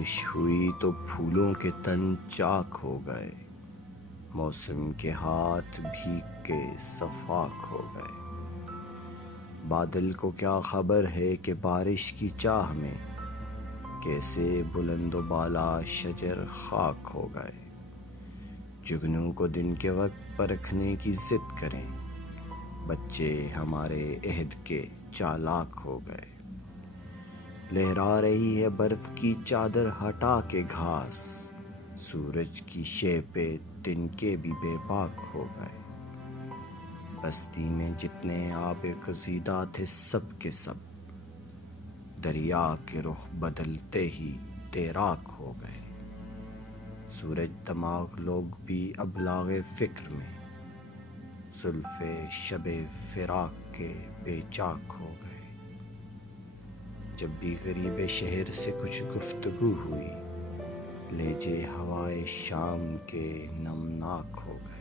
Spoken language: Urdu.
بارش ہوئی تو پھولوں کے تن چاک ہو گئے، موسم کے ہاتھ بھیگ کے صفاک ہو گئے۔ بادل کو کیا خبر ہے کہ بارش کی چاہ میں کیسے بلند و بالا شجر خاک ہو گئے۔ جگنو کو دن کے وقت پرکھنے کی ضد کریں، بچے ہمارے عہد کے چالاک ہو گئے۔ لہرا رہی ہے برف کی چادر ہٹا کے گھاس، سورج کی شے پہ تنکے بھی بے باک ہو گئے۔ بستی میں جتنے آب کشیدہ تھے سب کے سب دریا کے رخ بدلتے ہی تیراک ہو گئے۔ سورج دماغ لوگ بھی ابلاغ فکر میں زلف شب فراق کے بے چاک ہو گئے۔ جب بھی غریب شہر سے کچھ گفتگو ہوئی، لہجے ہوائے شام کے نمناک ہو گئے۔